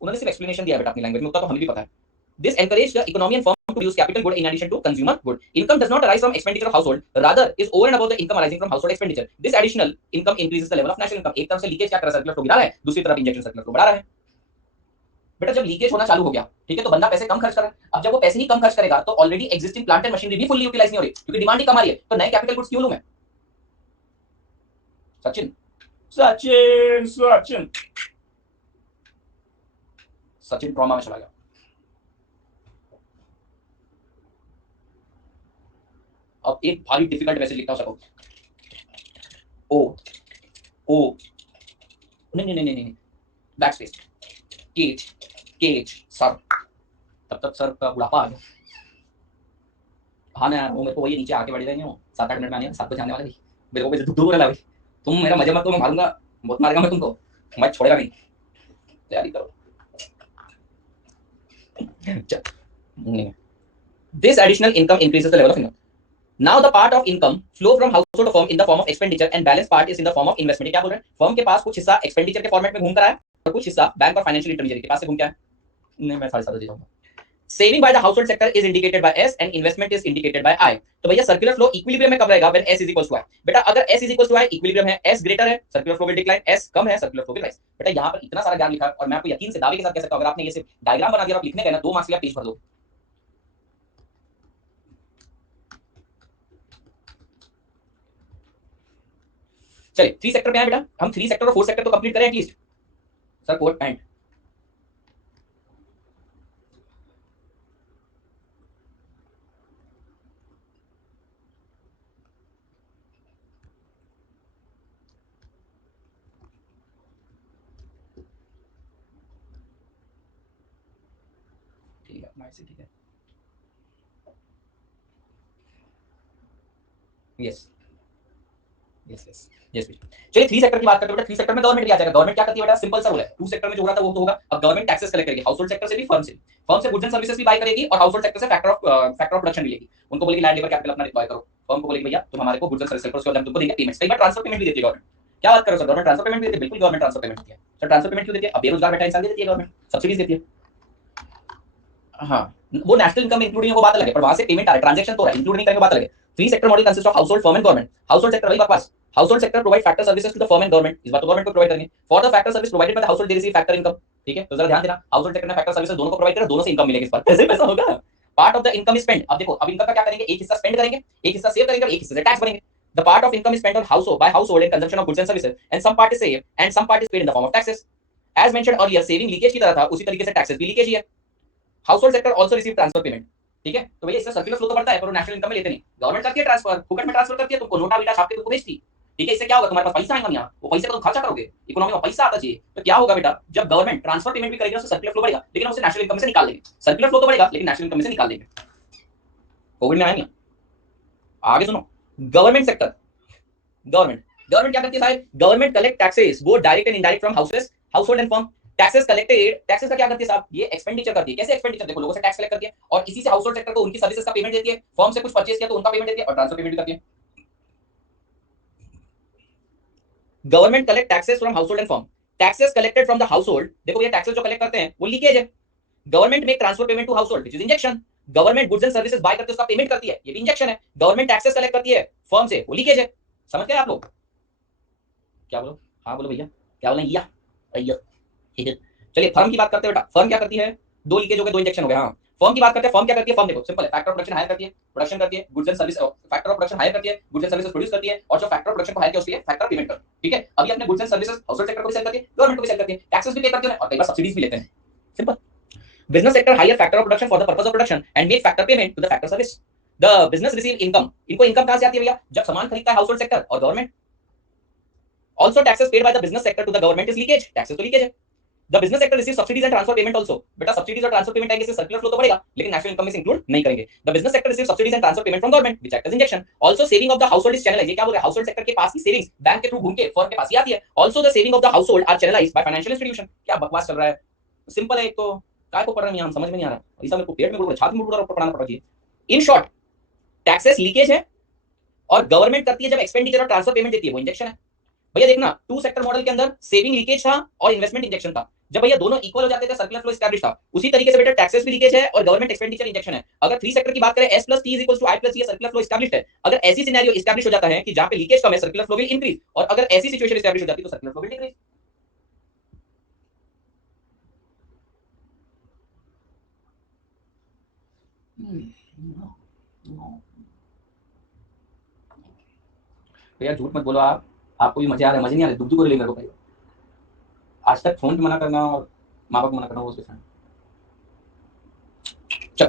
उन्होंने सिर्फ एक्सप्लेनेशन दिया बेटा अपनी लैंग्वेज में, उतना तो हमें भी पता है। This encourage the economy and firm to produce capital good in addition to consumer good। Income does not arise from expenditure of household, rather is over and above the income arising from household expenditure। This additional income increases the level of national income। एक तरफ से leakage क्या कर रहा है? Circular flow गिरा रहा है, दूसरी तरफ इंजेक्शन सर्कुलर फ्लो बढ़ा रहा है। बेटा जब लीकेज होना चालू हो गया, ठीक है, तो बंदा पैसे कम खर्च कर रहा है। अब जब वो पैसे ही कम खर्च करेगा तो already existing plant and machinery भी फुल्ली यूटिलाइज नहीं हो रही, क्योंकि डिमांड ही कम आ रही है। तो नए कैपिटल गुड्स क्यों लूं मैं? सचिन सचिन सचिन सचिन ट्रॉमा में चला गया। अब एक भारी डिफिकल्ट मैसेज लिखता हूं सबको। ओ ओ नहीं नहीं नहीं नहीं, बैक स्पेस, केज केज सर। तब तक सर का बुढ़ापा आ गया। हाँ ना, वो मेरे को वही नीचे आके बैठ जाएंगे, वो 7-8 मिनट में आने, 7 बजे आने वाले। मेरे को धुक धुक रहा है। तुम मेरा मजे मत करो, मैं मारूंगा, बहुत मारेगा मैं तुमको, मैं छोड़ेगा नहीं। तैयारी करो। This additional income increases the level of income। Now the part of income flow from household to firm in the form of expenditure and balance part is in the form of investment। क्या बोल रहे हैं? Firm के पास कुछ हिस्सा expenditure के format में घूम कर आया और कुछ हिस्सा बैंक और फाइनेंशियल इंटरमीडिएट के पास से घूम के आया। नहीं, मैं 7.5 देता हूँ। Saving by the household sector is indicated by S and investment is indicated by I। तो भैया सर्कुलर फ्लो इक्विलिब्रियम में कब रहेगा? when S is equals to I। बेटा अगर S is equals to I equilibrium है, S ग्रेटर है, circular flow will decline, S कम है, सर्कुलर फ्लो विल राइज। बेटा यहाँ पर इतना सारा ज्ञान लिखा है और मैं आपको यकीन से दावे के साथ कह सकता हूं, अगर आपने ये सिर्फ डायग्राम बना दिया और आप लिखने गए ना, 2 मार्क्स के लिए आप पेज भर दो। चलिए 3 सेक्टर पे आए बेटा, हम 3 सेक्टर और 4 सेक्टर तो कंप्लीट करें एटलीस्ट। सर कोट पैंट ठीक है, नाइस, ठीक है, यस यस यस यस। चलिए 3 सेक्टर की बात करते हैं बेटा। 3 सेक्टर में गवर्नमेंट भी आ जाएगा। गवर्नमेंट क्या करती है बेटा? सिंपल सा रूल है, 2 सेक्टर में जो हो रहा था वो तो होगा। अब गवर्नमेंट टैक्सेस कलेक्ट करेगी, हाउसहोल्ड सेक्टर से भी, फर्म से गुड्स एंड सर्विसेज भी बाय करेगी, और हाउसहोल्ड सेक्टर से फैक्टर ऑफ प्रोडक्शन भी लेगी। उनको बोलेगी लैंड लेबर कैपिटल अपना डिप्लॉय करो, फर्म को बोलेगी भैया तुम हमारे को गुड्स एंड सर्विसेज को हम तुमको देंगे पेमेंट्स। कई बार ट्रांसफर पेमेंट भी देती है गवर्नमेंट। क्या बात करो सर, गवर्नमेंट ट्रांसफर पेमेंट भी देती है? बिल्कुल गवर्नमेंट ट्रांसफर पेमेंट देती है। सर ट्रांसफर पेमेंट क्यों देती है? अब बेरोजगार बैठा इंसान दे देती है गवर्नमेंट, सब्सिडीज देती है। हाँ, वो नेशनल इनकम इंक्लूडिंग वो बात अलग है, पर वहां से पेमेंट आ रहा है, ट्रांजैक्शन तो है, इंक्लूड नहीं करेंगे बात अलग है। 3 sector model consist of household, firm and government. Household sector वही बकवास, household sector provide factor services to the firm and government. इस बात तो गवर्नमेंट को प्रोवाइड करेंगे। For the factor service provided by the household they receive factor income. ठीक है, तो जरा ध्यान देना, हाउसहोल्ड सेक्टर ने फैक्टर सर्विसेज दोनों को प्रोवाइड करा, दोनों से इनकम मिलेगी। इस बार कैसे पैसा होगा? Part of the income is spend. अब देखो, अब इनकम का क्या करेंगे? एक हिस्सा स्पेंड करेंगे, एक हिस्सा सेव करेंगे, एक हिस्से से टैक्स भरेंगे। The part of income is spent on household by household in consumption of goods and services, and some part is saved and some part is paid in the form of taxes। As mentioned earlier saving leakage की तरह था, उसी तरीके से taxes भी leakage ही है। Household sector also receive transfer payment, ठीक है, तो भैया इससे सर्कुलर फ्लो तो बढ़ता है पर वो नेशनल इनकम में लेते नहीं। गवर्नमेंट करती है ट्रांसफर, फुकट में ट्रांसफर करती है, तुमको नोटा बीटा छाप के तुमको भेजती, ठीक है। इससे क्या होगा, तुम्हारे पास पैसा आएगा यहाँ, वो पैसे को तुम खर्चा करोगे, इकोनॉमी में पैसा आता चाहिए। तो क्या होगा बेटा, जब गवर्नमेंट ट्रांसफर पेमेंट भी करेगी उससे सर्कुलर फ्लो बढ़ेगा, लेकिन उसे नेशनल इनकम से निकाल लेंगे। सर्कुलर फ्लो तो बढ़ेगा लेकिन नेशनल इनकम से निकाल लेंगे। कोविड में आया नहीं, आगे सुनो। गवर्नमेंट सेक्टर, गवर्नमेंट गवर्नमेंट क्या करती है साहब, government collect taxes both direct and indirect from houses, household and firm. Taxes collected, taxes का क्या करती है साहब, ये एक्सपेंडिचर करती है। कैसे एक्सपेंडिचर, देखो लोगों से टैक्स कलेक्ट करती है और इसी से हाउसहोल्ड सेक्टर को उनकी सर्विसेज का पेमेंट देती है, फर्म से कुछ परचेज किया तो उनका पेमेंट देती है और ट्रांसफर पेमेंट भी करती है। Government collect taxes from household and firm, taxes collected from the household, देखो ये टैक्सेस जो कलेक्ट करते हैं वो लीकेज है। Government make transfer payment to household which is injection. Government goods and services buy करके उसका पेमेंट करती है, ये भी इंजेक्शन है। गवर्नमेंट टैक्सेस कलेक्ट करती है फर्म से, वो लीकेज है। समझ गए आप लोग, क्या बोलो, हाँ बोलो भैया, क्या बोले या भैया, ठीक है। चलिए फर्म की बात करते हैं बेटा, फर्म क्या करती है, दो लीकेज हो गए, दो इंजेक्शन हो गए। हाँ फर्म की बात करते हैं, फर्म क्या करती है, फर्म देखो सिंपल है, फैक्टर ऑफ प्रोडक्शन हायर करती है, प्रोडक्शन करती है, goods and service, factor of production hire करती है, गुड्स एंड सर्विसेज प्रोड्यूस करती है, और जो फैक्टर ऑफ प्रोडक्शन को हायर किया उसके लिए फैक्टर पेमेंट करती है, ठीक है। अभी अपने goods and services household sector को भी सेल करती है, गवर्नमेंट को भी सेल करती है, टैक्सेस भी पे करती है और कई बार सब्सिडीज भी लेते हैं। Simple. Business sector hire factor of production for the purpose of production and make factor payment to the factor service. The business receive income, इनको इनकम कहां से आती है भैया, जब सामान खरीदता है हाउसहोल्ड सेक्टर और government. Also taxes paid by the business sector to the government is leakage, taxes तो लीकेज है। The business sector receives subsidies and transfer payment also, बेटा सब्सिडीज और ट्रांसफर पेमेंट आएंगे, इससे सर्कुलर फ्लो तो बढ़ेगा लेकिन नेशनल इनकम में से इंक्लूड नहीं करेंगे। The business sector receives subsidies and transfer payment from government which act as injection. Also saving of the household is channelized, ये क्या बोल रहे हैं, हाउसहोल्ड सेक्टर के पास की सेविंग्स बैंक के थ्रू घूम के फर्म के पास ही आती है। Also the saving of the household are channelized by financial institution। क्या बकवास चल रहा है, सिंपल है। एक तो काय को पढ़ रहे हैं हम, समझ में नहीं आ रहा है, ऐसा मेरे को पेट में बोल रहा है, छाती में बोल रहा है, पढ़ाना पड़ा। इन शॉर्ट टैक्सेस लीकेज है और गवर्नमेंट करती है जब एक्सपेंडिचर और ट्रांसफर पेमेंट देती है, वो इंजेक्शन है। भैया देखना, टू सेक्टर मॉडल के अंदर सेविंग लीकेज था और इन्वेस्टमेंट इंजेक्शन था। जब भैया दोनों इक्वल हो जाते थे सर्कुलर फ्लो एस्टैब्लिश था। उसी तरीके से बेटा टैक्सेस भी लीकेज है और गवर्नमेंट एक्सपेंडिचर इंजेक्शन है। अगर थ्री सेक्टर की बात करें, S + T = I + E circular flow established है। अगर ऐसी सिनेरियो एस्टैब्लिश हो जाता है कि जहां पे लीकेज कम है, सर्कुलर फ्लो विल इंक्रीज, और अगर ऐसी सिचुएशन एस्टैब्लिश हो जाती है तो सर्कुलर फ्लो विल डिक्रीज। भैया झूठ मत बोलो, आपको भी मजे आ रहे हैं, मजे नहीं आ रहे, दुख दुख हो रही मेरे को। भाई आज तक फोन पे मना करना और माँ बाप को मना करना, वो उसके साथ। चल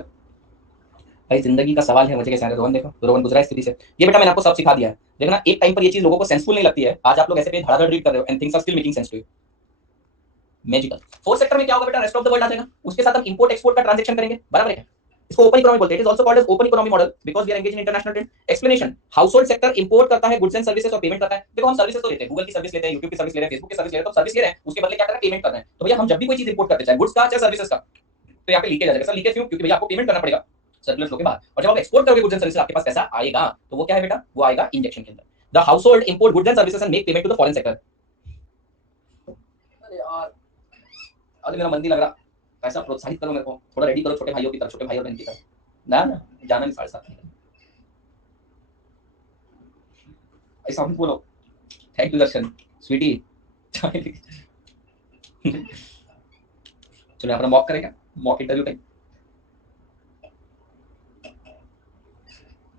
भाई जिंदगी का सवाल है, मुझे कैसे रोहन देखो, रोहन गुजरा स्थिति से। ये बेटा मैंने आपको सब सिखा दिया है। देखना एक टाइम पर ये चीज लोगों को सेंसफुल नहीं लगती है, आज आप लोग ऐसे पे धड़ाधड़ रीड कर रहे हो and things are still making sense to you. Magical. Fourth sector में क्या होगा बेटा, रेस्ट ऑफ द वर्ल्ड आ जाएगा, उसके साथ हम इंपोर्ट एक्सपोर्ट का ट्रांजैक्शन करेंगे, बराबर है। इसको ओपन इकोनॉमी बोलते हैं। It is also called as open economy model because we are engage in international trade. Explanation, household sector import करता है गुड्स एंड सर्विसेज और पेमेंट करता है। देखो हम सर्विसेज तो लेते हैं, गूगल की सर्विस लेते हैं, यूट्यूब की सर्विस ले रहे हैं, फेसबुक की सर्विस ले रहे हैं, तो सर्विस ले रहे हैं, उसके बदले क्या कर रहे हैं, पेमेंट कर रहे हैं। तो भैया हम जब भी कोई चीज इंपोर्ट करते हैं, चाहे गुड्स का चाहे सर्विसेज का, तो यहाँ पे लीकेज आ जाएगा। सर लीकेज क्यों, क्योंकि भैया आपको पेमेंट करना पड़ेगा सर्कुलर फ्लो के बाद, और जब आप एक्सपोर्ट करोगे गुड्स एंड सर्विसेज आपके पास पैसा आएगा, तो वो क्या है बेटा, वो आएगा इंजेक्शन के अंदर। The household import goods and services and make payment to the foreign sector. अरे यार अरे मेरा मन नहीं लग रहा, ऐसा प्रोत्साहित करो मेरे को, थोड़ा रेडी करो छोटे भाइयों की तरह, छोटे भाई और बहन की तरह। ना ना जाना नहीं 7:30 ऐसा मत बोलो। Thank you Darshan sweetie. चलो अपना मॉक करेगा, मॉक इंटरव्यू टाइम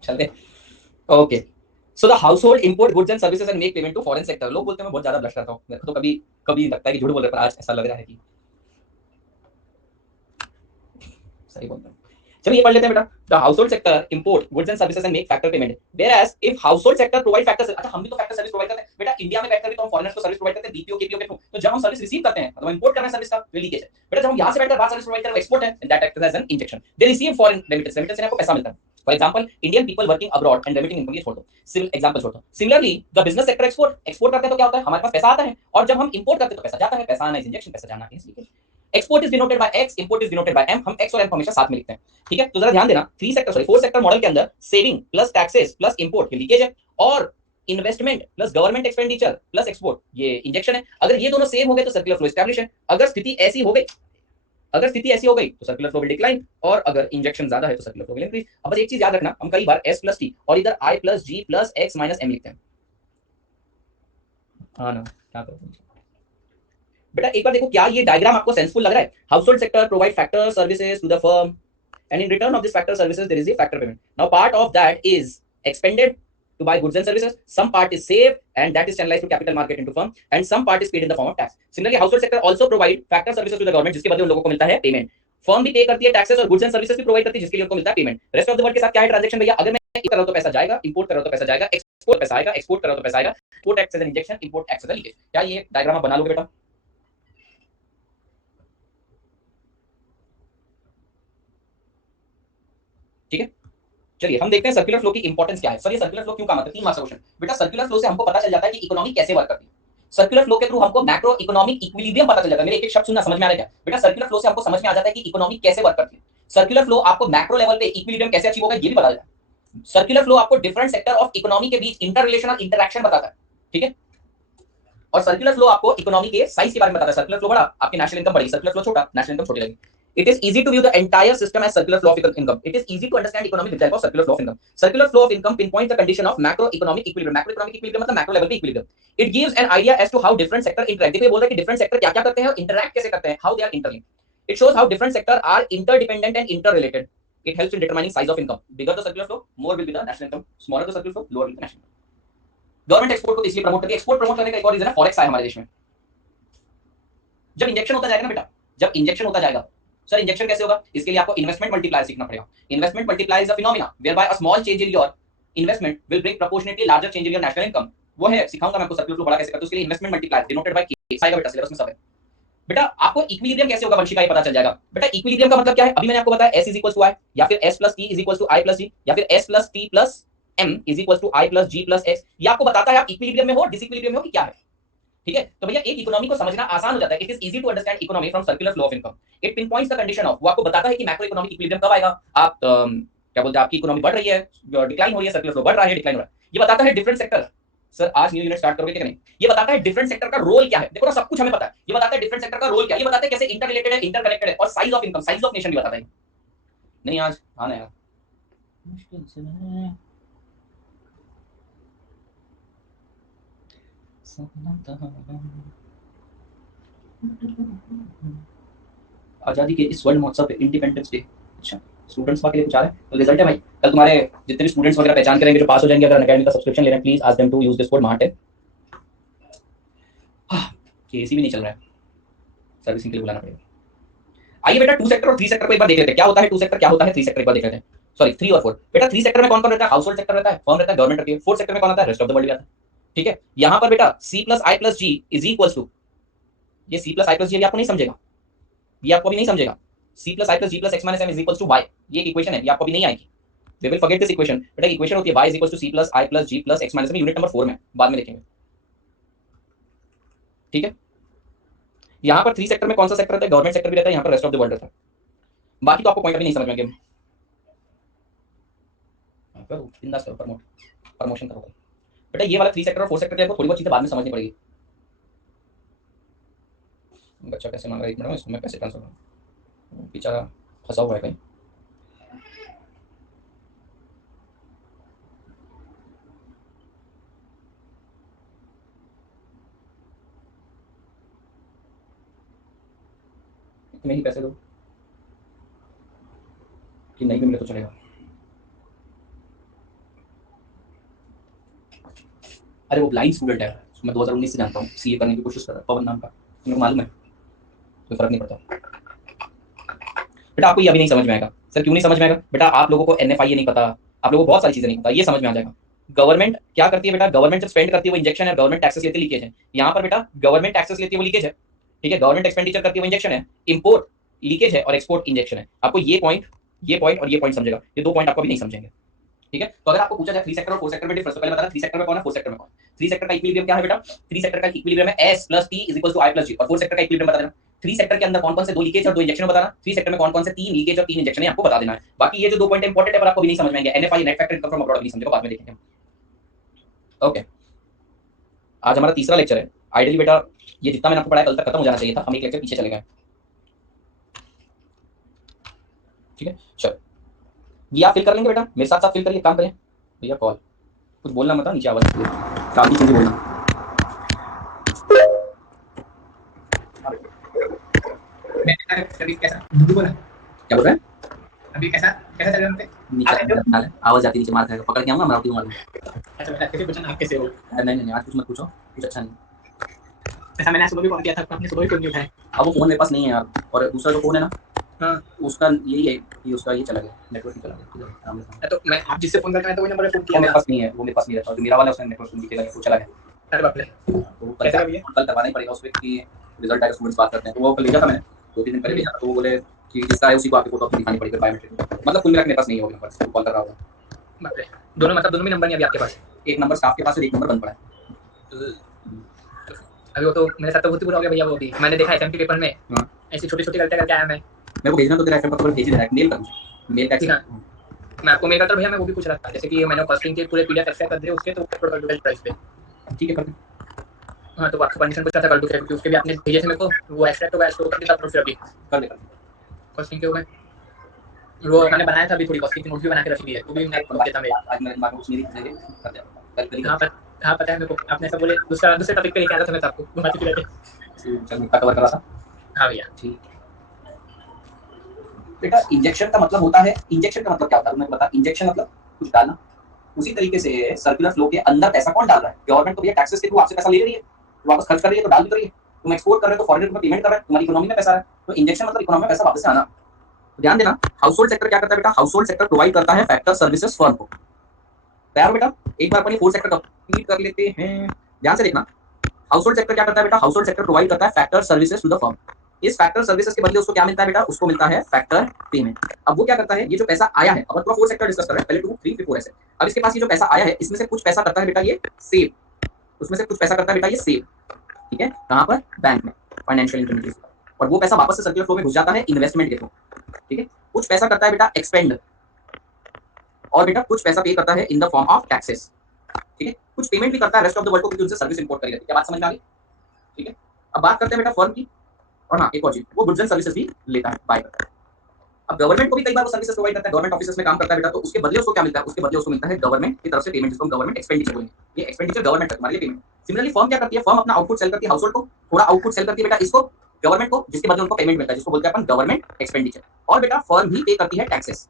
चलते। Okay so the household import goods and services and make payment to foreign sector. लोग बोलते हैं मैं बहुत ज्यादा ब्लश करता हूँ, मेरे को तो कभी कभी लगता है कि झूठ बोल रहे, पर आज ऐसा लग रहा है कि सही बोलता हूँ। चलिए ये पढ़ लेते हैं बेटा। The household sector import goods and services and make factor payment, whereas if household sector provide factor, अच्छा हम भी तो फैक्टर सर्विस प्रोवाइड करते हैं बेटा, इंडिया में बैठकर भी तो हम फॉरेनर्स को सर्विस प्रोवाइड करते हैं बीपीओ केपीओ के थ्रू। तो जब हम सर्विस रिसीव करते हैं मतलब इंपोर्ट कर रहे हैं सर्विस का, तो लीकेज है बेटा। जब हम यहां से बैठकर बाहर सर्विस प्रोवाइड कर रहे हैं, एक्सपोर्ट है, that acts as an injection. They receive foreign remittance, remittance से आपको पैसा मिलता है। For example Indian people working abroad and remitting income, ये छोड़ दो, सिविल एग्जांपल छोड़ दो। Similarly the business sector export, export करते हैं तो क्या होता है, हमारे पास पैसा आता है, और जब हम इंपोर्ट करते हैं तो पैसा जाता है, पैसा आना इज इंजेक्शन, पैसा जाना is leakage. Export is denoted by X, import is denoted by M, हम एक्स और एम हमेशा साथ में लिखते हैं, ठीक है। तो जरा ध्यान देना, फोर सेक्टर मॉडल के अंदर saving plus taxes plus import, ये लीकेज है, और investment plus government expenditure plus export, ये इंजेक्शन है। अगर ये दोनों सेम हो गए तो सर्कुलर फ्लो एस्टैब्लिश है। अगर स्थिति ऐसी हो गई तो सर्कुलर फ्लो विल डिक्लाइन, और अगर इंजेक्शन ज्यादा है तो सर्कुलर फ्लो विल इंक्रीज। अब बस एक चीज याद रखना, हम कई बार S + T और इधर I + G + X - M लिखते हैं। हाँ ना, क्या करूं बेटा, एक बार देखो क्या ये डायग्राम आपको सेंसफुल लग रहा है। Household sector provide factor services to the firm, and in return of this factor services there is a factor payment. Now part of that is expended to buy goods and services, some part is saved and that is channelized to capital market into firm, and some part is paid in the form of tax. Similarly, household sector also provide factor services to the government, जिसके बदले उन लोगों को मिलता है payment. Firm भी पे करती है टैक्सेस और गुड्स एंड सर्विसेज भी प्रोवाइड करती है, जिसके लिए उनको मिलता है payment. Rest of the world के साथ क्या है ट्रांजैक्शन भैया? अगर मैं कर रहा हूं तो पैसा जाएगा, इंपोर्ट कर रहा हूं तो पैसा जाएगा, एक्सपोर्ट पैसा आएगा, एक्सपोर्ट कर रहा हूं तो पैसा आएगा. Import tax as an injection, import tax as an leakage. क्या ये डायग्राम आप बना लोगे बेटा? ठीक है, चलिए हम देखते हैं सर्कुलर फ्लो की इंपॉर्टेंस क्या है. सर ये सर्कुलर फ्लो क्यों काम आता है? 3 मार्क्स का क्वेश्चन. बेटा सर्कुलर फ्लो से हमको पता चल जाता है कि इकोनॉमी कैसे वर्क करती है. सर्कुलर फ्लो के थ्रू हमको मैक्रो इकोनॉमिक इक्विलिब्रियम पता चल जाता है. मेरे एक शब्द सुनना, समझ में आ रहा है क्या? बेटा सर्कुलर फ्लो से हमको समझ में आ जाता है कि इकोनॉमी कैसे वर्क करती है. सर्कुलर फ्लो आपको मैक्रो लेवल पे इक्विलिब्रियम कैसे अचीव होगा ये भी बता देता है. सर्कुलर फ्लो आपको डिफरेंट सेक्टर ऑफ इकोनॉमी के बीच इंटर रिलेशन और इंटरैक्शन बताता है. ठीक है, और सर्कुलर फ्लो आपको इकोनॉमी के साइज के बारे में बताता है. सर्कुलर फ्लो बड़ा, आपकी नेशनल इनकम बढ़ेगी. सर्कुलर फ्लो छोटा, नेशनल इनकम छोटी लगेगी. It is easy to view the entire system as circular flow of income. It is easy to understand economy with the help of circular flow of income. Circular flow of income pinpoints the condition of macroeconomic equilibrium. Macroeconomic equilibrium मतलब macro level पे equilibrium. It gives an idea as to how different sector interact. देखिए बोल रहा है कि different sector क्या-क्या करते हैं और interact कैसे करते हैं. How they are interlinked. It shows how different sector are interdependent and interrelated. It helps in determining size of income. Bigger the circular flow, more will be the national income. Smaller the circular flow, lower will be the national income. Government export को इसलिए promote करती है. Export promote करने का एक और reason है forex है हमारे देश में. जब इंजेक्शन होता जाएगा ना बेटा, जब इंजेक्शन होता जाएगा, सर इंजेक्शन कैसे होगा? इसके लिए आपको इन्वेस्टमेंट मल्टीप्लायर सीखना पड़ेगा. Investment multiplier is a phenomena whereby a small change in your investment will bring proportionately larger change in your national income. वो है, सिखाऊंगा मैं आपको सर्कुलर फ्लो बड़ा कैसे करते हैं. उसके लिए इन्वेस्टमेंट मल्टीप्लायर डिनोटेड बाय के आएगा बेटा, सिलेबस में सब है. बेटा आपको इक्विलिब्रियम कैसे होगा वंशिका, ये पता चल जाएगा. बेटा इक्विलिब्रियम का मतलब क्या है? अभी मैंने आपको बताया S = I या फिर S + T = I + G या फिर S + T + M = I + G + X. ये आपको बताता है आप इक्विलिब्रियम में हो, डिसइक्विलिब्रियम में हो कि क्या है. ठीक है, तो भैया एक इकोनॉमी को समझना आसान हो जाता है. It is easy to understand economy from circular flow of income. It pinpoints the condition of, वो आपको बताता है कि मैक्रो इकोनॉमिक इक्विलिब्रियम कब आएगा. आप क्या बोलते हैं, आपकी इकोनॉमी बढ़ रही है, डिक्लाइन हो रही है, सर्कुलर फ्लो बढ़ रहा है, डिक्लाइन हो रहा है. ये बताता है डिफरेंट सेक्टर. सर आज न्यू यूनिट स्टार्ट करोगे क्या? नहीं, ये बताता है डिफरेंट सेक्टर का रोल क्या है. देखो ना सब कुछ हमें पता है. ये बताता है डिफरेंट सेक्टर का रोल क्या है, ये बताता है कैसे इंटर रिलेटेड है, इंटर कनेक्टेड है, और size of income, size of nation भी बताता है. नहीं आज आना यार मुश्किल से है. आजादी के इस वर्ल्ड महोत्सव पे इंडिपेंडेंस डे. अच्छा स्टूडेंट्स के लिए कुछ आ रहा है तो रिजल्ट है भाई. कल तुम्हारे जितने भी स्टूडेंट्स वगैरह पहचान करेंगे जो पास हो जाएंगे, अगर अनअकैडमी का सब्सक्रिप्शन ले रहे हैं, please ask them to use this code Martin. AC भी नहीं चल रहा है, सर्विसिंग के लिए बुलाना पड़ेगा. आइए बेटा 2 सेक्टर और 3 सेक्टर को एक बार देख लेते हैं. क्या होता है 2 सेक्टर, क्या होता है 3 सेक्टर, एक बार देख लेते हैं. सॉरी 3 और 4. बेटा 3 सेक्टर में कौन कौन रहता है? हाउस होल्ड सेक्टर रहता है, फर्म रहता है, गवर्नमेंट रहती है. 4 सेक्टर में कौन आता है? रेस्ट ऑफ द वर्ल्ड भी आता है. ठीक है, यहां पर बेटा C + I + G = टू, ये C + I + G अभी आपको नहीं समझेगा, ये आपको अभी नहीं समझेगा. C + I + G + X - M = Y, ये एक इक्वेशन है, ये आपको अभी नहीं आएगी. We will forget this equation. बेटा इक्वेशन होती है Y = C + I + G + X - M, unit number 4 में बाद में देखेंगे. ठीक है, यहां पर 3 सेक्टर में कौन सा सेक्टर रहता है? गवर्नमेंट सेक्टर भी रहता है, यहां पर रेस्ट ऑफ द वर्ल्ड रहता है. बाकी तो आपको पॉइंट अभी नहीं समझ में आएंगे. बिंदास करो, प्रमोशन करो. बेटा ये वाला 3 सेक्टर और 4 सेक्टर के आपको थोड़ी बहुत चीजें बाद में समझनी पड़ेगी. बच्चा कैसे मांग रहा है, 1 मिनट में इसको मैं कैसे ट्रांसफर करूं, बेचारा फंसा हुआ है कहीं. इतने ही पैसे दो कि नहीं भी मिले तो चलेगा. अरे वो ब्लाइंड स्टूडेंट है, मैं 2019 से जानता हूँ, सीए करने की कोशिश कर रहा है, पवन नाम का, मेरे को मालूम है, कोई फर्क नहीं पड़ता. बेटा आपको ये अभी नहीं समझ में आएगा. सर क्यों नहीं समझ में आएगा? बेटा आप लोगों को NFI नहीं पता, आप लोगों को बहुत सारी चीजें नहीं पता, ये समझ में आ जाएगा. गवर्नमेंट क्या करती है बेटा? गवर्नमेंट जब स्पेंड करती है वो इंजेक्शन है, गवर्नमेंट टैक्सेस लेती है लीकेज है. यहाँ पर बेटा गवर्नमेंट टैक्सेस लेती है वो लीकेज है. ठीक है, गवर्नमेंट एक्सपेंडिचर करती है वो इंजेक्शन है. इंपोर्ट लीकेज है और एक्सपोर्ट इंजेक्शन है. आपको ये पॉइंट और ये पॉइंट समझेगा, ये 2 पॉइंट आपको भी नहीं समझेंगे. ठीक है, तो अगर आपको पूछा जाए 3 सेक्टर और 4 सेक्टर में डिफरेंस, तो पहले बताना 3 सेक्टर में कौन है, 4 सेक्टर में कौन है. 3 सेक्टर का इक्विलिब्रियम क्या है बेटा? 3 सेक्टर का इक्विलिब्रियम है S + T = I + G, और 4 सेक्टर का इक्विलिब्रियम बता देना. 3 सेक्टर के अंदर कौन कौन से 2 लीकेज और 2 इंजेक्शन बताना. 3 सेक्टर में कौन कौन से 3 लीकेज और 3 इंजेक्शन है आपको बता देना है. बाकी ये जो 2 पॉइंट इंपॉर्टेंट है पर आपको भी नहीं समझ में आएंगे. NFI net factor income from abroad नहीं समझेगा, बाद में देखेंगे. ओके, आज हमारा तीसरा लेक्चर है. आइडियली बेटा ये जितना मैंने आपको पढ़ाया कल तक खत्म हो जाना चाहिए था, हम एक लेक्चर पीछे चले गए. ठीक है, चलो ये आप फिल कर लेंगे बेटा, मेरे साथ साथ फिल करिए, काम करें. भैया कॉल कुछ बोलना मत, नीचे आवाज काम की चीजें बोलना. अभी कैसा? क्या बोल रहे हैं? अभी कैसा? कैसे चल रहे हैं नीचे आप कैसे हो? डाले आवाज जाती नीचे मार खाएगा पकड़ के आऊंगा मारूंगा मारूंगा अच्छा मैंने कैसे पूछा ना आप कैसे हो? नहीं नहीं नहीं आज कुछ मत पूछो कुछ अच्छा नहीं ऐसा मैंने आज सुबह भी कॉल किया था आपने सुबह भी फोन नहीं उठाया। अब वो फोन मेरे पास नहीं है यार और दूसरा जो फोन है ना हाँ उसका यही है कि उसका ये चला गया नेटवर्क ही चला गया ठीक है सामने सामने तो मैं आप जिससे फोन करते हैं तो वही नंबर पे फोन वो किया मेरे था। पास नहीं है वो मेरे पास नहीं रहता जो मेरा वाला है उसका नेटवर्क दिखेगा नहीं वो चला गया अरे बाप रे तो वो कैसे का भैया? कल करवाना ही पड़ेगा उस पर कि रिजल्ट आएगा स्टूडेंट्स बात करते हैं तो वो कल भेजा था मैंने 2-3 दिन पहले भेजा था तो वो बोले कि जिसका है उसी को आपकी फोटो अपनी दिखानी पड़ेगी बायोमेट्रिक मतलब कुल मिला के मेरे पास नहीं है वो नंबर कॉल कर रहा होगा बाप रे दोनों मतलब दोनों भी नंबर नहीं अभी आपके पास? एक नंबर स्टाफ के पास है एक नंबर बंद पड़ा है अभी वो तो मेरे साथ तो बहुत ही बुरा हो गया भैया। वो भी मैंने देखा एसएमपी पेपर में हाँ। ऐसी छोटी छोटी गलतियां करके आया मैं। मेरे को भेजना तो तेरा एफएम का भेज ही दे रहा है मेल कर मुझे मेल का ठीक है मैं आपको मेल करता हूँ भैया। मैं वो भी पूछ रहा था जैसे कि मैंने कॉस्टिंग के पूरे पीडीएफ एक्सट्रैक्ट कर दिए उसके तो टोटल प्राइस पे। ठीक है कर दे हाँ तो आपको परमिशन पूछा था कर दूँ क्या क्योंकि उसके भी आपने भेजे थे मेरे को वो एक्सट्रैक्ट होगा स्टोर करके तब फिर अभी कर दे कॉस्टिंग के हो गए। वो मैंने बनाया था अभी थोड़ी कॉस्टिंग की नोट भी बना के रखी थी है वो भी मैं आपको देता मैं। आज मेरे दिमाग में कुछ नहीं कर दे कर दे कल करेंगे हाँ हाँ पता है मेरे को आपने ऐसा बोले दूसरे टॉपिक पे लेके आया था मैं तो आपको घुमाते फिराते। चल मुद्दा कवर करा था हाँ भैया ठीक बेटा इंजेक्शन का मतलब होता है इंजेक्शन का मतलब क्या होता है तुम्हें बता इंजेक्शन मतलब कुछ डालना उसी तरीके से सर्कुलर फ्लो के अंदर पैसा कौन डाल रहा है गवर्नमेंट तो भैया टैक्सेस के थ्रू आपसे पैसा ले रही है वापस खर्च कर रही है तो डाल भी रही है तुम एक्सपोर्ट कर रहे हो तो फॉरेन में पेमेंट कर रहे हो तुम्हारी इकोनॉमी में पैसा है तो इंजेक्शन मतलब इकोनॉमी में पैसा वापस से आना ध्यान देना हाउस होल्ड सेक्टर क्या करता है बेटा हाउस होल्ड सेक्टर प्रोवाइड करता है फैक्टर सर्विसेज फर्म को तैयार हो बेटा एक बार अपन फोर्थ सेक्टर कंप्लीट कर लेते हैं ध्यान से देखना हाउस होल्ड सेक्टर क्या करता है बेटा हाउस होल्ड सेक्टर प्रोवाइड करता है factor services to the firm इस फैक्टर सर्विसेज के बदले उसको क्या मिलता है बेटा उसको मिलता है फैक्टर पेमेंट अब वो क्या करता है ये जो पैसा आया है अब पूरा फोर्थ सेक्टर डिस्कस कर रहे हैं पहले 2 3 फिर 4 ऐसे अब इसके पास ये जो पैसा आया है इसमें से कुछ पैसा करता है बेटा ये सेव उसमें से कुछ पैसा करता है बेटा ये सेव ठीक है कहां पर बैंक में फाइनेंशियल इंटरमीडिएट और वो पैसा वापस से सर्कुलर फ्लो में घुस जाता है इन्वेस्टमेंट के थ्रू ठीक है कुछ पैसा करता है बेटा एक्सपेंड और बेटा कुछ पैसा पे करता है in the form of taxes ठीक है कुछ पेमेंट भी करता है रेस्ट ऑफ द वर्ल्ड को क्योंकि उनसे सर्विस इंपोर्ट करी जाती है क्या बात समझ में आ गई ठीक है अब बात करते हैं बेटा फर्म की और हाँ एक और चीज वो गुड्स एंड सर्विसेज भी लेता है बाय करता है अब गवर्नमेंट को भी कई बार वो सर्विसेज प्रोवाइड करता है गवर्नमेंट ऑफिसेस में काम करता है बेटा तो उसके बदले उसको क्या मिलता है उसके बदले उसको मिलता है गवर्नमेंट की तरफ से पेमेंट जिसको गवर्नमेंट एक्सपेंडिचर बोलेंगे ये एक्सपेंडिचर गवर्नमेंट हमारे लिए पेमेंट सिमिलरली फर्म क्या करती है फर्म अपना आउटपुट सेल करती है हाउसहोल्ड को थोड़ा आउटपुट सेल करती है बेटा इसको गवर्नमेंट को जिसके बदले उनको पेमेंट मिलता है जिसको बोलते हैं अपन गवर्नमेंट एक्सपेंडिचर और बेटा फर्म ही पे करती है टैक्सेस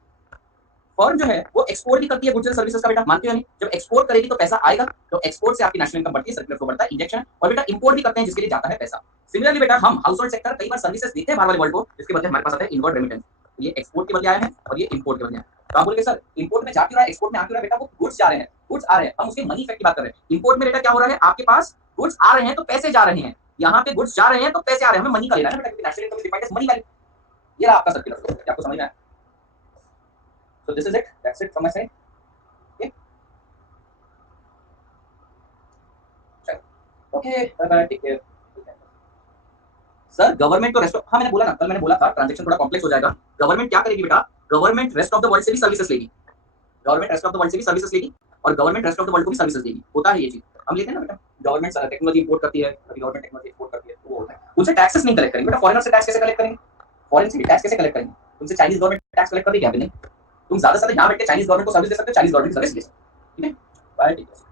फर्म जो है वो एक्सपोर्ट भी करती है गुड्स एंड सर्विसेज का बेटा मानते हो नहीं जब एक्सपोर्ट करेगी तो पैसा आएगा तो एक्सपोर्ट से आपकी नेशनल इनकम बढ़ती है सर्कुलर फ्लो बढ़ता है इंजेक्शन और बेटा इंपोर्ट भी करते हैं जिसके लिए जाता है पैसा सिमिलरली बेटा हम हाउस होल्ड सेक्टर कई बार सर्विसेज देते हैं बाहर वाले वर्ल्ड को जिसके बदले हमारे पास आता है इनवर्ड रेमिटेंस ये एक्सपोर्ट के बदले आया है और ये इंपोर्ट के बदले आया है तो आप बोलोगे सर इंपोर्ट में जा क्यों रहा है एक्सपोर्ट में आ क्यों रहा है बेटा वो गुड्स जा रहे हैं गुड्स आ रहे हैं हम उसके मनी इफेक्ट की बात कर रहे हैं इंपोर्ट में बेटा क्या हो रहा है आपके पास गुड्स आ रहे हैं तो पैसे जा रहे हैं यहाँ पे गुड्स जा रहे हैं तो पैसे आ रहे हैं हमें मनी का लेना है बेटा national income defined as money value ये रहा आपका सर्कुलर फ्लो आपको समझ में आया so this is it that's it from my side okay okay bye bye take care sir government तो रेस्ट हाँ मैंने बोला ना कल मैंने बोला था ट्रांजैक्शन थोड़ा कॉम्प्लेक्स हो जाएगा गवर्नमेंट क्या करेगी बेटा government rest of the world से भी सर्विसेज लेगी government rest of the world से भी सर्विसेज लेगी और government rest of the world को भी सर्विसेज देगी होता है ये चीज हम लेते हैं ना बेटा गवर्नमेंट टेक्नोलॉजी इंपोर्ट करती है गवर्नमेंट टेक्नोलॉजी एक्सपोर्ट करती है वो होता है उनसे टैक्सेस नहीं कलेक्ट करेंगे बेटा फॉरेनर से टैक्स कैसे कलेक्ट करेंगे फॉरेन से भी टैक्स कैसे कलेक्ट करेंगे तुमसे चाइनीज गवर्नमेंट टैक्स कलेक्ट कर देगी नहीं तुम ज्यादा से ज्यादा यहाँ बैठ के चाइनीज गवर्नमेंट को सर्विस दे सकते हो चाइनीज गवर्नमेंट सर्विस ले सकते हो ठीक है बाय ठीक है